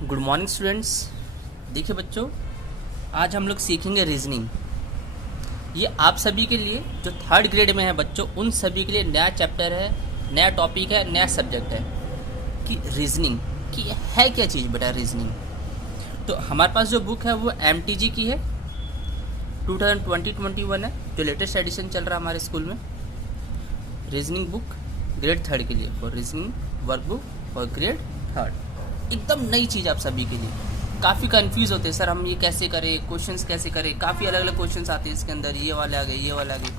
Good morning students. देखिए बच्चों, आज हम लोग सीखेंगे रीजनिंग। ये आप सभी के लिए जो थर्ड ग्रेड में है बच्चों, उन सभी के लिए नया चैप्टर है, नया टॉपिक है, नया सब्जेक्ट है कि रीजनिंग की है क्या चीज़ बेटा रीजनिंग। तो हमारे पास जो बुक है वो MTG की है, 2020-21 है, जो लेटेस्ट एडिशन चल रहा है हमारे स्कूल में। रीजनिंग बुक ग्रेड थर्ड के लिए, for reasoning work book for grade third, एकदम नई चीज़ आप सभी के लिए। काफ़ी कंफ्यूज होते हैं सर, हम ये कैसे करें, क्वेश्चंस कैसे करें, काफ़ी अलग अलग क्वेश्चंस आते हैं इसके अंदर, ये वाले आ गए, ये वाले आ गए,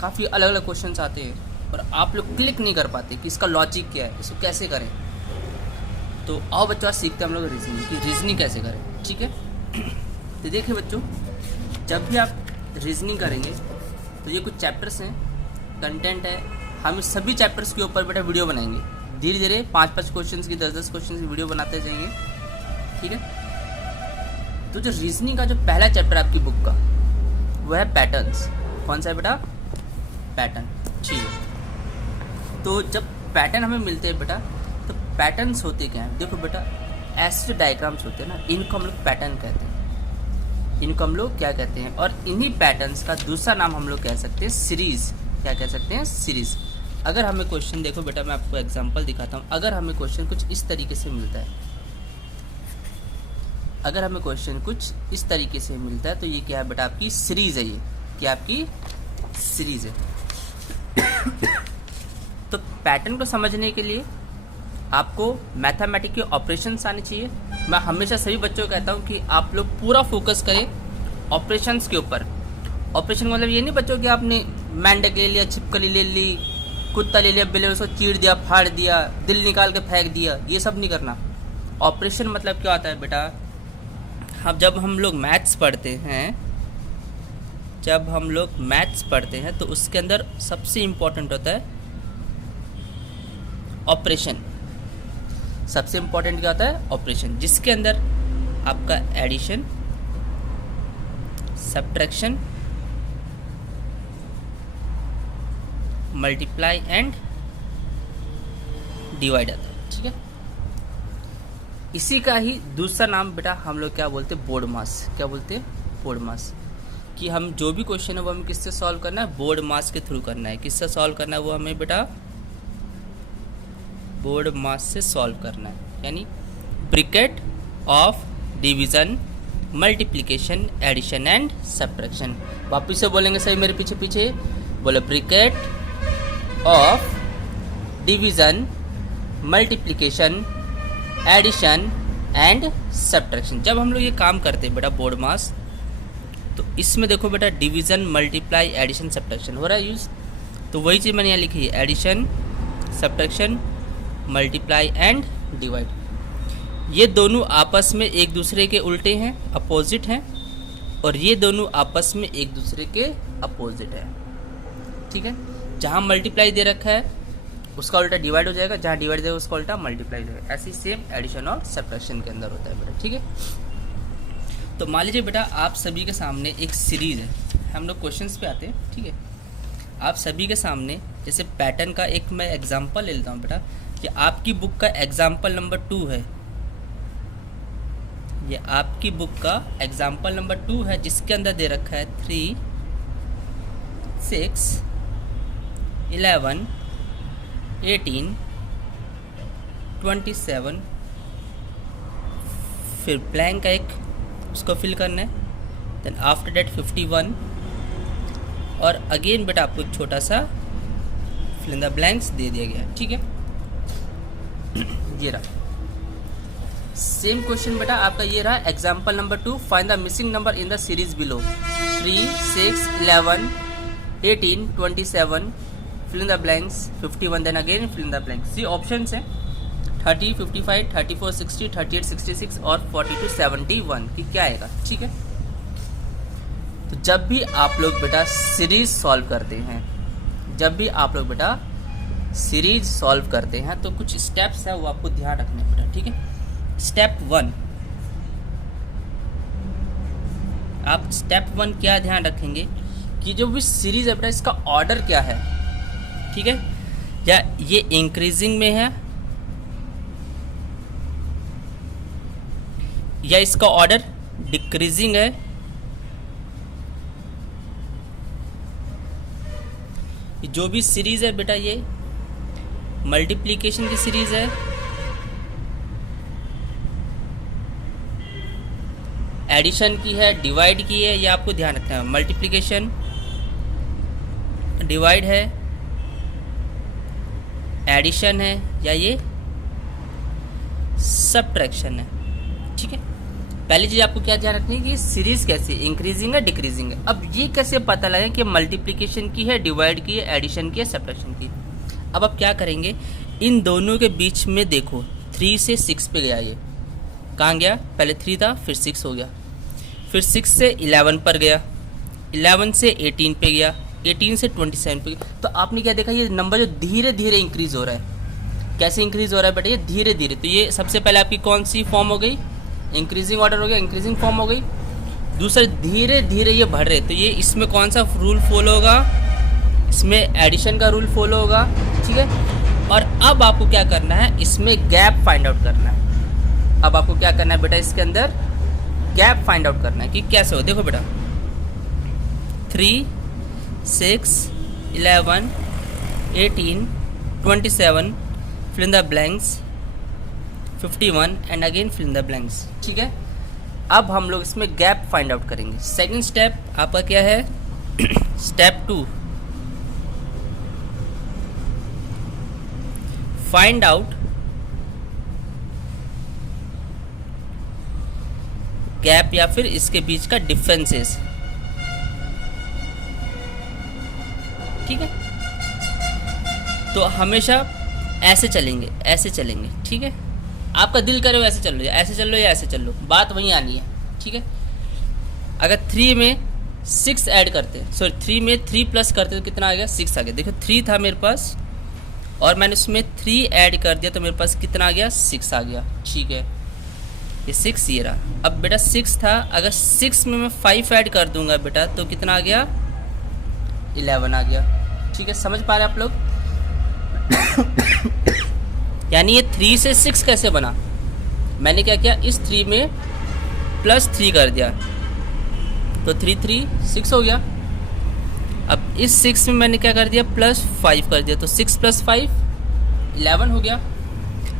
काफ़ी अलग अलग क्वेश्चंस आते हैं और आप लोग क्लिक नहीं कर पाते कि इसका लॉजिक क्या है, इसको कैसे करें। तो आओ बच्चों, आज सीखते हैं हम लोग रीजनिंग की रीजनिंग कैसे करें, ठीक है। तो देखिए बच्चों, जब भी आप रीजनिंग करेंगे तो ये कुछ चैप्टर्स हैं, कंटेंट है, हम इस सभी चैप्टर्स के ऊपर बेटा वीडियो बनाएंगे। धीरे धीरे 5-5 क्वेश्चन की, 10-10 क्वेश्चन की वीडियो बनाते जाएंगे, ठीक है। तो जो रीजनिंग का जो पहला चैप्टर आपकी बुक का वो है पैटर्न्स। कौन सा है बेटा? पैटर्न, ठीक है। तो जब पैटर्न हमें मिलते हैं बेटा, तो पैटर्न्स होते क्या हैं? देखो बेटा, ऐसे जो डायग्राम्स होते हैं ना, इनको हम लोग पैटर्न कहते हैं। इनको हम लोग क्या कहते हैं? और इन्हीं पैटर्न्स का दूसरा नाम हम लोग कह सकते हैं सीरीज। क्या कह सकते हैं? सीरीज। अगर हमें क्वेश्चन, देखो बेटा मैं आपको एग्जांपल दिखाता हूँ। अगर हमें क्वेश्चन कुछ इस तरीके से मिलता है, अगर हमें क्वेश्चन कुछ इस तरीके से मिलता है तो ये क्या है बेटा? आपकी सीरीज है। ये क्या आपकी सीरीज है। तो पैटर्न को समझने के लिए आपको मैथमेटिक के ऑपरेशंस आने चाहिए। मैं हमेशा सभी बच्चों को कहता हूँ कि आप लोग पूरा फोकस करें ऑपरेशंस के ऊपर। ऑपरेशन मतलब ये नहीं बच्चों कि आपने मेंढक ले लिया, छिपकली ले ली, कुत्ता ले लिया, बिल्ली उसको चीर दिया, फाड़ दिया, दिल निकाल के फेंक दिया, ये सब नहीं करना। ऑपरेशन मतलब क्या होता है बेटा? अब जब हम लोग मैथ्स पढ़ते हैं, जब हम लोग मैथ्स पढ़ते हैं तो उसके अंदर सबसे इम्पोर्टेंट होता है ऑपरेशन। सबसे इम्पोर्टेंट क्या होता है? ऑपरेशन, जिसके अंदर आपका addition, subtraction, multiply and divide आता है, ठीक है। इसी का ही दूसरा नाम बेटा हम लोग क्या बोलते हैं? बोर्ड मास। क्या बोलते हैं? बोर्ड मास। कि हम जो भी क्वेश्चन है वो हमें किससे सॉल्व करना है? बोर्ड मास के थ्रू करना है। किससे सॉल्व करना है वो हमें बेटा? बोर्ड मास से सॉल्व करना है। यानी bracket of division, multiplication, addition and subtraction. वापिस से बोलेंगे सही मेरे पीछे पीछे बोले, bracket of division, multiplication, addition and subtraction. जब हम लोग ये काम करते हैं बेटा बोर्ड मास, तो इसमें देखो बेटा डिवीजन, मल्टीप्लाई, एडिशन, सब्ट्रैक्शन हो रहा है यूज। तो वही चीज़ मैंने यहाँ लिखी है, addition, subtraction, multiply and divide. ये दोनों आपस में एक दूसरे के उल्टे हैं, अपोजिट हैं, और ये दोनों आपस में एक दूसरे के अपोजिट है, ठीक है। जहाँ मल्टीप्लाई दे रखा है उसका उल्टा डिवाइड हो जाएगा, जहाँ डिवाइड देगा उसका उल्टा मल्टीप्लाई हो जाएगा। ऐसे ही सेम एडिशन और सब्ट्रैक्शन के अंदर होता है बेटा, ठीक है। तो मान लीजिए बेटा आप सभी के सामने एक सीरीज है, हम लोग क्वेश्चंस पे आते हैं, ठीक है। आप सभी के सामने जैसे पैटर्न का एक मैं एग्जांपल ले लेता हूँ बेटा, कि आपकी बुक का एग्जांपल नंबर 2 है। ये आपकी बुक का एग्जांपल नंबर 2 है, जिसके अंदर दे रखा है 3, 6, 11, 18, 27, फिर ब्लैंक का एक उसको फिल करना है, देन आफ्टर डेट 51, और अगेन बेटा आपको एक छोटा सा फिल इन द ब्लैंक्स दे दिया गया, ठीक है। ये रहा सेम क्वेश्चन बेटा आपका, ये रहा example number 2, find the missing number in the series below. 3, 6, 11, 18, 27, fill in the blanks, 51, then again fill in the blanks। ये ऑप्शंस हैं 30, 55, 34, 60, 38, 66 और 42, 71 कि क्या आएगा, ठीक है। तो जब भी आप लोग बेटा सीरीज सॉल्व करते हैं, जब भी आप लोग बेटा सीरीज सॉल्व करते हैं तो कुछ स्टेप्स है वो आपको ध्यान रखने बेटा, ठीक है। स्टेप 1, आप स्टेप 1 क्या ध्यान रखेंगे कि जो भी सीरीज है बेटा इसका ऑर्डर क्या है, ठीक है। या ये इंक्रीजिंग में है या इसका ऑर्डर डिक्रीजिंग है, जो भी सीरीज है बेटा ये मल्टीप्लिकेशन की सीरीज है, एडिशन की है, डिवाइड की है, ये आपको ध्यान रखना है। मल्टीप्लिकेशन, डिवाइड है, एडिशन है, या ये सब्ट्रैक्शन है। ठीक है, पहली चीज़ आपको क्या ध्यान रखनी है कि सीरीज कैसे इंक्रीजिंग है डिक्रीजिंग है। अब ये कैसे पता लगे कि मल्टीप्लिकेशन की है, डिवाइड की है, एडिशन की है, सब्ट्रैक्शन की। अब आप क्या करेंगे, इन दोनों के बीच में देखो 3 से 6 पे गया, ये कहाँ गया, पहले 3 था फिर 6 हो गया, फिर 6 से 11 पर गया, 11 से 18 पे गया, 18 से 27 पे गया। तो आपने क्या देखा, ये नंबर जो धीरे धीरे इंक्रीज हो रहा है। कैसे इंक्रीज हो रहा है बेटा, ये धीरे धीरे। तो ये सबसे पहले आपकी कौन सी फॉर्म हो गई, इंक्रीजिंग ऑर्डर हो गया, इंक्रीजिंग फॉर्म हो गई। दूसरा धीरे धीरे ये बढ़ रहे, तो ये इसमें कौन सा रूल फॉलो होगा, इसमें एडिशन का रूल फॉलो होगा। ठीक है, और अब आपको क्या करना है, इसमें गैप फाइंड आउट करना है। अब आपको क्या करना है बेटा, इसके अंदर गैप फाइंड आउट करना है कि कैसे हो। देखो बेटा 3, 6, 11, 18, 27, fill in the blanks, 51 and again fill in the blanks। ठीक है, अब हम लोग इसमें गैप फाइंड आउट करेंगे। सेकंड स्टेप आपका क्या है, स्टेप 2, फाइंड आउट गैप या फिर इसके बीच का डिफरेंसेस। ठीक है, तो हमेशा ऐसे चलेंगे, ऐसे चलेंगे। ठीक है, आपका दिल करे वैसे चल लो, ऐसे चल लो या ऐसे चल लो, बात वहीं आनी है। ठीक है, अगर 3 में 6 ऐड करते, सॉरी 3 में 3 प्लस करते तो कितना आ गया, 6 आ गया। देखो 3 था मेरे पास और मैंने उसमें 3 ऐड कर दिया तो मेरे पास कितना आ गया, 6 आ गया। ठीक है, ये 6 ये रहा। अब बेटा 6 था, अगर 6 में मैं 5 ऐड कर दूंगा बेटा तो कितना आ गया, 11 आ गया। ठीक है, समझ पा रहे आप लोग। यानी ये 3 से 6 कैसे बना, मैंने क्या किया, इस 3 में +3 कर दिया तो 3 3 6 हो गया। अब इस 6 में मैंने क्या कर दिया, +5 कर दिया तो 6 + 5 11 हो गया।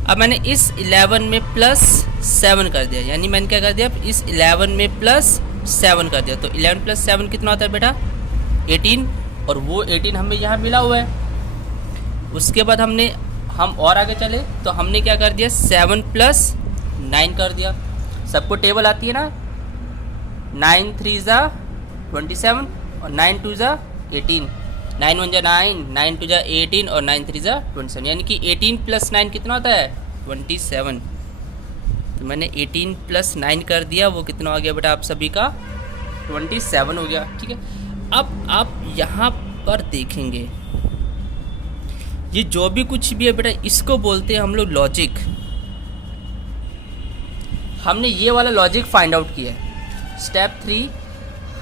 अब मैंने इस 11 में +7 कर दिया, यानी मैंने क्या कर दिया, इस 11 में +7 कर दिया तो 11 + 7 कितना होता है बेटा, 18। और वो 18 हमें यहाँ मिला हुआ है। उसके बाद हम और आगे चले तो हमने क्या कर दिया, 7 + 9 कर दिया। सबको टेबल आती है ना, 9 3 ज़ा 27 और 9 2 ज़ा 18, 9 1 ज़ा 9, 9 2 ज़ा 18 और 9 3 ज़ा 27, यानी कि 18 + 9 कितना होता है, 27। तो मैंने 18 + 9 कर दिया, वो कितना हो गया बेटा आप सभी का, 27 हो गया। ठीक है, अब आप यहाँ पर देखेंगे ये जो भी कुछ भी है बेटा, इसको बोलते हैं हम लोग लॉजिक। हमने ये वाला लॉजिक फाइंड आउट किया है, स्टेप 3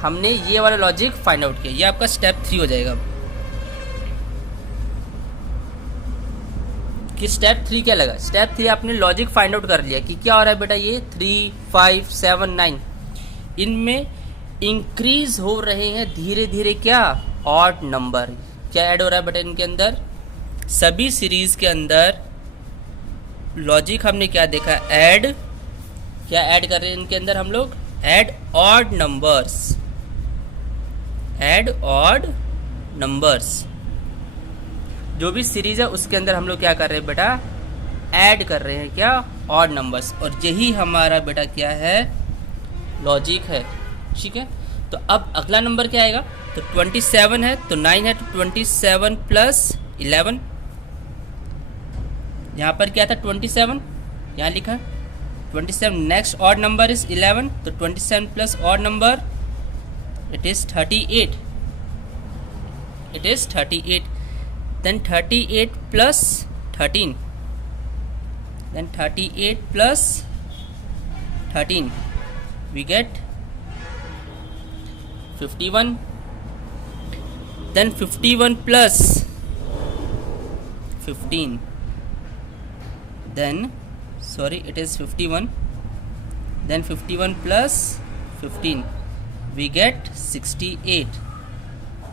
हमने ये वाला लॉजिक फाइंड आउट किया, ये आपका स्टेप 3 हो जाएगा। कि स्टेप 3 क्या लगा, स्टेप 3 आपने लॉजिक फाइंड आउट कर लिया कि क्या हो रहा है बेटा, ये 3 5 7 9 इनमें इंक्रीज हो रहे हैं धीरे धीरे क्या, ऑड नंबर। क्या ऐड हो रहा है बेटा इनके अंदर, सभी सीरीज के अंदर लॉजिक हमने क्या देखा, ऐड, क्या ऐड कर रहे हैं इनके अंदर हम लोग, add odd numbers, add odd numbers. जो भी सीरीज है उसके अंदर हम लोग क्या कर रहे हैं बेटा, ऐड कर रहे हैं क्या, ऑड नंबर्स। और यही हमारा बेटा क्या है, लॉजिक है। ठीक है, तो अब अगला नंबर क्या आएगा, तो 27 है तो 9 है तो 27 + 11, यहाँ पर क्या था 27, यहाँ लिखा 27, नेक्स्ट ऑड नंबर इज 11 तो 27 plus odd number it is 38, it is 38, then 38 plus 13, then 38 plus 13 we get 51, then 51 plus 15, then sorry it is 51, then 51 plus 15, we get 68.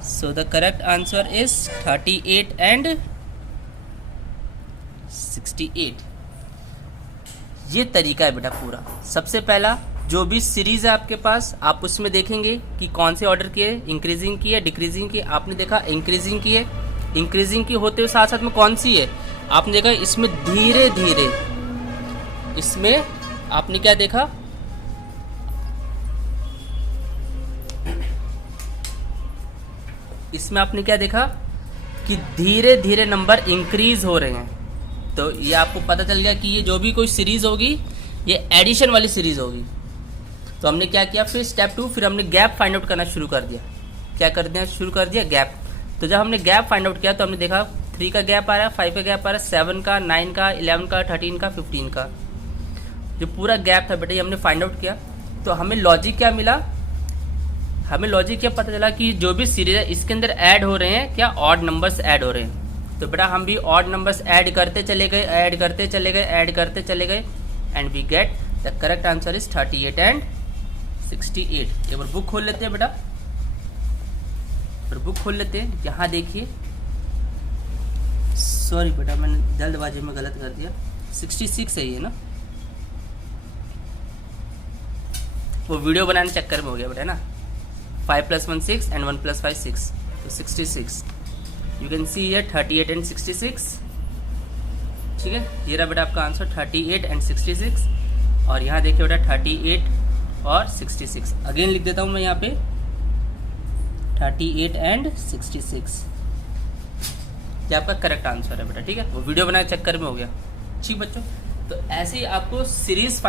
So the correct answer is 38 and 68. ये तरीका है बेटा पूरा। सबसे पहला जो भी सीरीज है आपके पास, आप उसमें देखेंगे कि कौन से ऑर्डर की है, इंक्रीजिंग की है, डिक्रीजिंग की है। आपने देखा इंक्रीजिंग की है, इंक्रीजिंग की होते हुए साथ साथ में कौन सी है, आपने देखा इसमें धीरे धीरे, इसमें आपने क्या देखा, इसमें आपने क्या देखा कि धीरे धीरे नंबर इंक्रीज हो रहे हैं। तो ये आपको पता चल गया कि ये जो भी कोई सीरीज होगी ये एडिशन वाली सीरीज होगी। तो हमने क्या किया, फिर स्टेप 2, फिर हमने गैप फाइंड आउट करना शुरू कर दिया। क्या कर दिया, शुरू कर दिया गैप। तो जब हमने गैप फाइंड आउट किया तो हमने देखा 3 का गैप आ रहा है, 5 का गैप आ रहा है, 7 का, 9 का, 11 का, 13 का, 15 का, जो पूरा गैप था बेटा ये हमने फाइंड आउट किया। तो हमें लॉजिक क्या मिला, हमें लॉजिक क्या पता चला कि जो भी सीरीज है इसके अंदर ऐड हो रहे हैं क्या, ऑड नंबर्स ऐड हो रहे हैं। तो बेटा हम भी ऑड नंबर्स ऐड करते चले गए, ऐड करते चले गए, ऐड करते चले गए, and we get the correct answer is 38 and 68। एक बार बुक खोल लेते हैं बेटा, बुक खोल लेते हैं। यहाँ देखिए, सॉरी बेटा मैंने जल्दबाजी में गलत कर दिया, 66 है ये ना, वो वीडियो बनाने चक्कर में हो गया बेटा ना। 5 + 1 6 and 1 + 5 6, तो 66। You can see here 38 and 66। ठीक है, ये रहा बेटा आपका आंसर 38 एंड 66। और यहाँ देखिए बेटा 38 और 66। अगेन लिख देता हूँ मैं यहाँ पे 38 एंड 66, ये आपका करेक्ट आंसर है बेटा। ठीक है, वो वीडियो बनाने चक्कर में हो गया। ठीक बच्चों, तो ऐसे ही आपको सीरीज